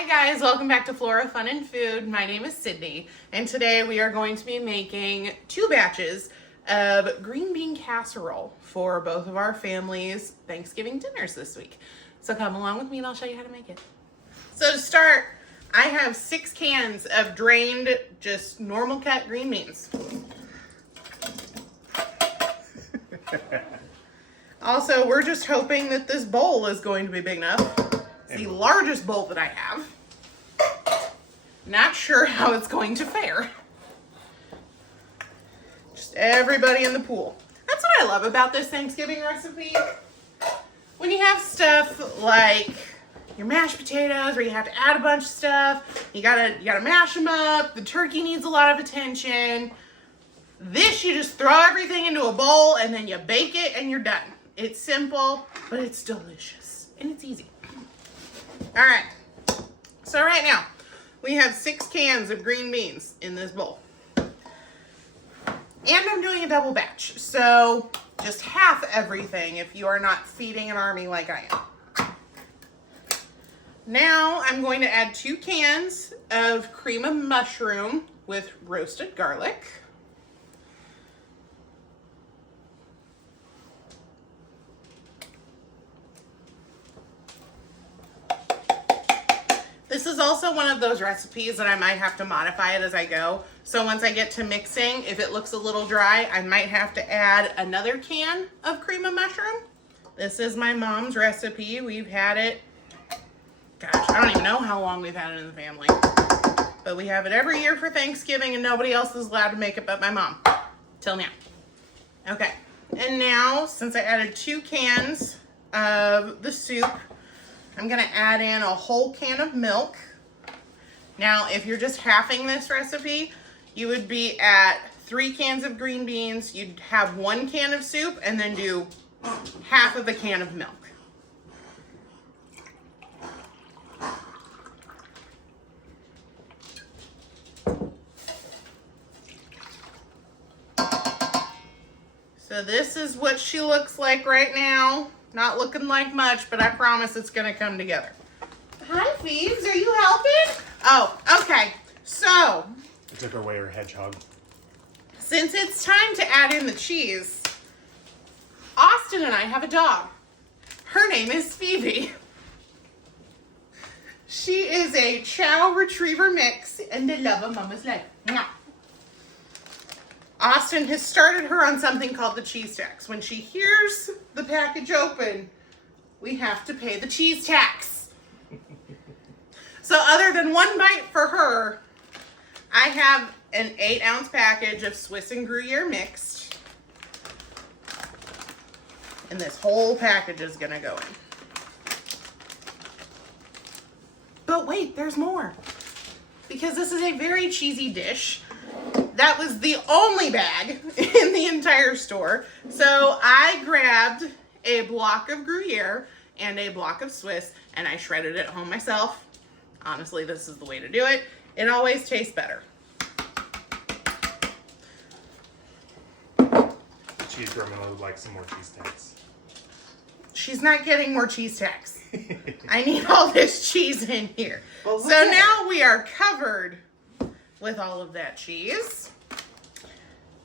Hi guys, welcome back to Flora Fun and Food. My name is Sydney, and today we are going to be making 2 batches of green bean casserole for both of our families' Thanksgiving dinners this week. So come along with me and I'll show you how to make it. So to start, I have 6 cans of drained, just normal cut green beans. Also, we're just hoping that this bowl is going to be big enough. It's the largest bowl that I have. Not sure how it's going to fare. Just everybody in the pool. That's what I love about this Thanksgiving recipe. When you have stuff like your mashed potatoes where you have to add a bunch of stuff, you gotta mash them up, the turkey needs a lot of attention. This, you just throw everything into a bowl and then you bake it and you're done. It's simple, but it's delicious and it's easy. All right, so right now we have 6 cans of green beans in this bowl. And I'm doing a double batch, so just half everything if you are not feeding an army like I am. Now I'm going to add 2 cans of cream of mushroom with roasted garlic. This is also one of those recipes that I might have to modify it as I go. So once I get to mixing, if it looks a little dry, I might have to add another can of cream of mushroom. This is my mom's recipe. We've had it, gosh, I don't even know how long we've had it in the family. But we have it every year for Thanksgiving and nobody else is allowed to make it but my mom. Till now. Okay, and now since I added 2 cans of the soup, I'm gonna add in a whole can of milk. Now, if you're just halving this recipe, you would be at 3 cans of green beans, you'd have 1 can of soup, and then do half of a can of milk. So this is what she looks like right now. Not looking like much, but I promise it's gonna come together. Hi, Phoebes, are you helping? Oh, okay, so. I took away her hedgehog. Since it's time to add in the cheese, Austin and I have a dog. Her name is Phoebe. She is a Chow Retriever mix and the love of Mama's life. Mwah. Austin has started her on something called the cheese tax. When she hears the package open, we have to pay the cheese tax. So other than 1 bite for her, I have an 8-ounce package of Swiss and Gruyere mixed. And this whole package is gonna go in. But wait, there's more. Because this is a very cheesy dish. That was the only bag in the entire store. So I grabbed a block of Gruyere and a block of Swiss and I shredded it at home myself. Honestly, this is the way to do it. It always tastes better. Cheese grandma would like some more cheese tax. She's not getting more cheese tax. I need all this cheese in here. Well, so now we are covered with all of that cheese.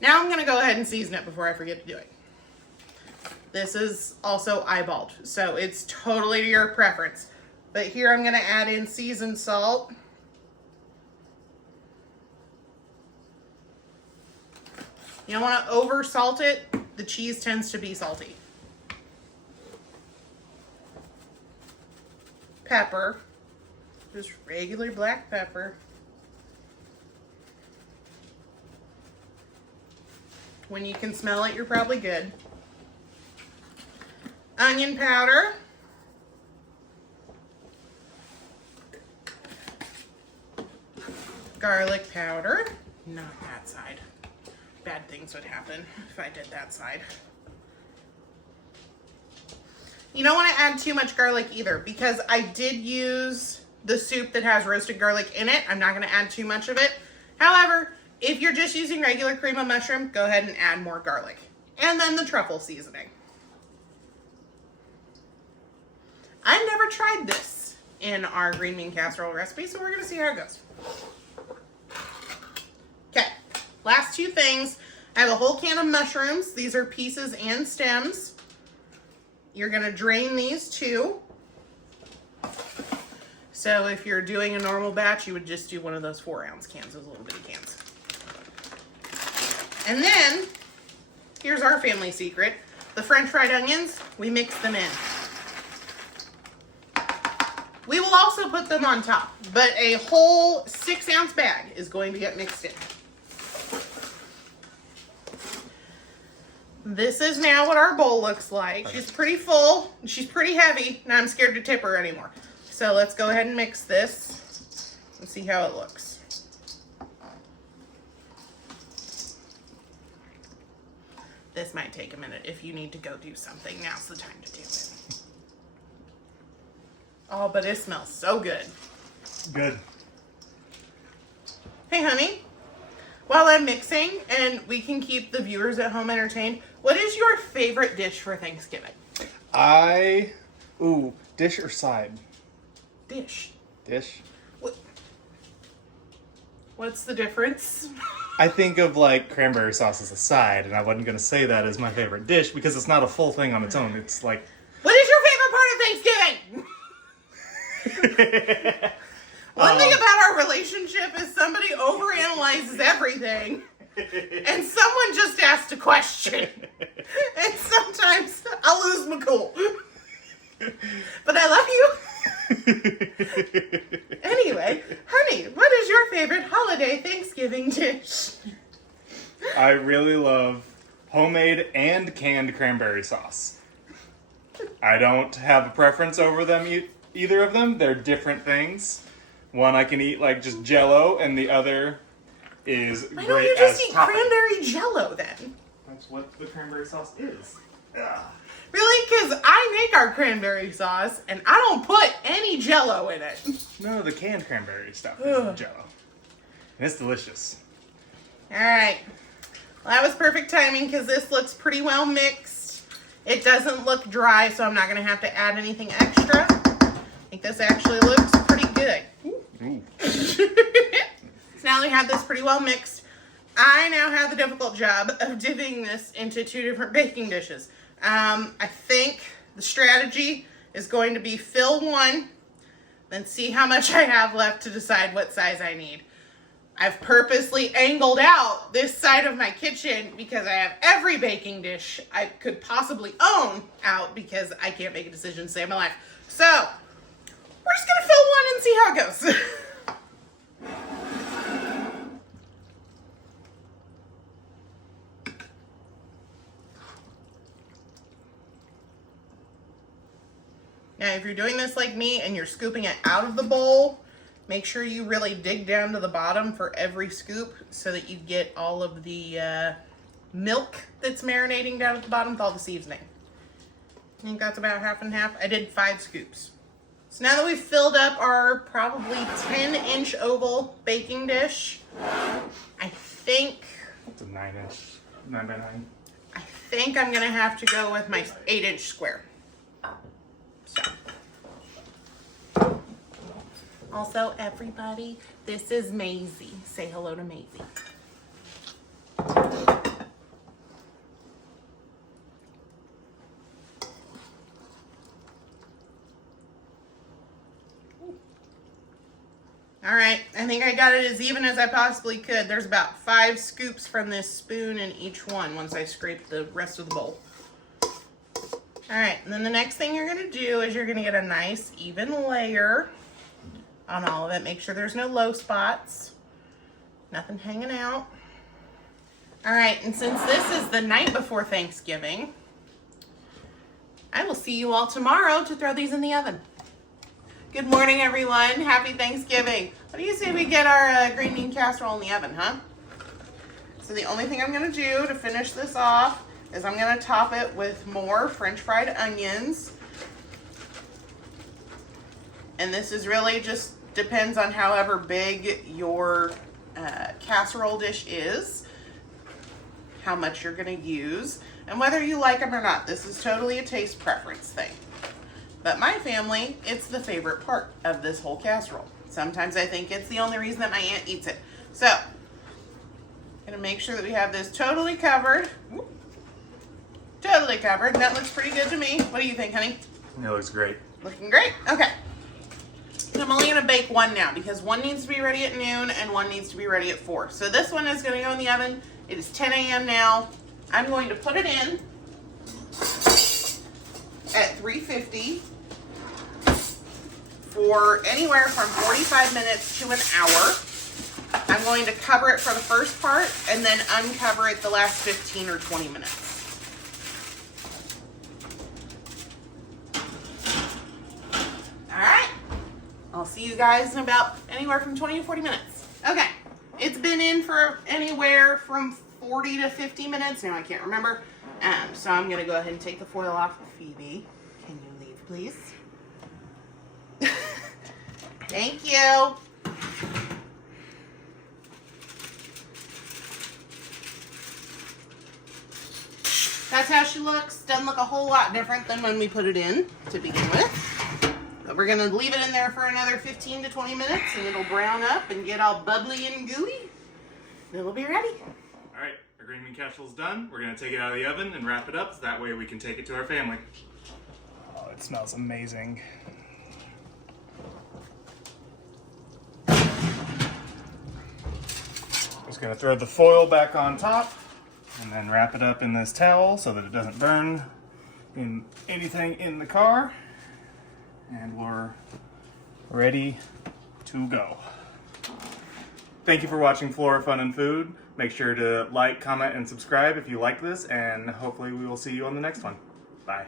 Now I'm gonna go ahead and season it before I forget to do it. This is also eyeballed, so it's totally to your preference. But here I'm gonna add in seasoned salt. You don't wanna over salt it. The cheese tends to be salty. Pepper, just regular black pepper. When you can smell it, you're probably good. Onion powder. Garlic powder. Not that side. Bad things would happen if I did that side. You don't want to add too much garlic either because I did use the soup that has roasted garlic in it. I'm not going to add too much of it. However, if you're just using regular cream of mushroom, go ahead and add more garlic. And then the truffle seasoning. I've never tried this. in our green bean casserole recipe, so we're gonna see how it goes. Okay, last two things. I have a whole can of mushrooms. These are pieces and stems. You're gonna drain these too. So if you're doing a normal batch, you would just do one of those 4-ounce cans, those little bitty cans. And then, here's our family secret. The French fried onions, we mix them in. We will also put them on top, but a whole 6-ounce bag is going to get mixed in. This is now what our bowl looks like. She's pretty full, she's pretty heavy, and I'm scared to tip her anymore. So let's go ahead and mix this and see how it looks. This might take a minute. If you need to go do something, now's the time to do it. Oh, but it smells so good. Good. Hey, honey. While I'm mixing, and we can keep the viewers at home entertained, what is your favorite dish for Thanksgiving? Dish or side? Dish. Dish? What's the difference? I think of like cranberry sauce as a side, and I wasn't going to say that as my favorite dish because it's not a full thing on its own. It's like... What is your favorite part of Thanksgiving? One thing about our relationship is somebody overanalyzes everything, and someone just asked a question. And sometimes I'll lose my cool. But I love you. Anyway, honey, what is your favorite holiday Thanksgiving dish? I really love homemade and canned cranberry sauce. I don't have a preference over them, either of them. They're different things. One I can eat like just Jell-O, and the other is Why great don't you just as eat topping. cranberry Jell-O then? That's what the cranberry sauce is. Ugh. Really? Because I make our cranberry sauce, and I don't put any Jell-O in it. No, the canned cranberry stuff Ugh. is Jell-O. And it's delicious. All right. Well, that was perfect timing because this looks pretty well mixed. It doesn't look dry, so I'm not going to have to add anything extra. I think this actually looks pretty good. Ooh. So now we have this pretty well mixed. I now have the difficult job of dipping this into 2 different baking dishes. I think the strategy is going to be fill one, then see how much I have left to decide what size I need. I've purposely angled out this side of my kitchen because I have every baking dish I could possibly own out because I can't make a decision to save my life. So, we're just gonna fill one and see how it goes. Now, if you're doing this like me and you're scooping it out of the bowl, make sure you really dig down to the bottom for every scoop so that you get all of the milk that's marinating down at the bottom with all the seasoning. I think that's about half and half. I did 5 scoops. So now that we've filled up our probably 10-inch oval baking dish, I think... It's a 9-inch, 9x9. I think I'm gonna have to go with my 8-inch square. So. Also, everybody, this is Maisie. Say hello to Maisie. All right, I think I got it as even as I possibly could. There's about 5 scoops from this spoon in each one once I scrape the rest of the bowl. All right, and then the next thing you're gonna do is you're gonna get a nice even layer on all of it. Make sure there's no low spots, nothing hanging out. All right, and since this is the night before Thanksgiving, I will see you all tomorrow to throw these in the oven. Good morning, everyone. Happy Thanksgiving. What do you say we get our green bean casserole in the oven, huh? So the only thing I'm gonna do to finish this off is I'm gonna top it with more French fried onions. And this is really just depends on however big your casserole dish is, how much you're gonna use, and whether you like them or not. This is totally a taste preference thing. But my family, it's the favorite part of this whole casserole. Sometimes I think it's the only reason that my aunt eats it. So, gonna make sure that we have this totally covered. Totally covered. That looks pretty good to me. What do you think, honey? It looks great. Looking great? Okay. So I'm only gonna bake one now because one needs to be ready at noon and one needs to be ready at 4. So this one is gonna go in the oven. It is 10 a.m. now. I'm going to put it in at 350 for anywhere from 45 minutes to an hour. I'm going to cover it for the first part and then uncover it the last 15 or 20 minutes. I'll see you guys in about anywhere from 20 to 40 minutes. Okay, it's been in for anywhere from 40 to 50 minutes. Now I can't remember. So I'm gonna go ahead and take the foil off. Phoebe, can you leave, please? Thank you. That's how she looks. Doesn't look a whole lot different than when we put it in to begin with. But we're gonna leave it in there for another 15 to 20 minutes and it'll brown up and get all bubbly and gooey. Then we'll be ready. All right, our green bean casserole's done. We're gonna take it out of the oven and wrap it up so that way we can take it to our family. Oh, it smells amazing. Just gonna throw the foil back on top and then wrap it up in this towel so that it doesn't burn in anything in the car. And we're ready to go. Thank you for watching Flora Fun and Food. Make sure to like, comment, and subscribe if you like this, and hopefully we will see you on the next one. Bye.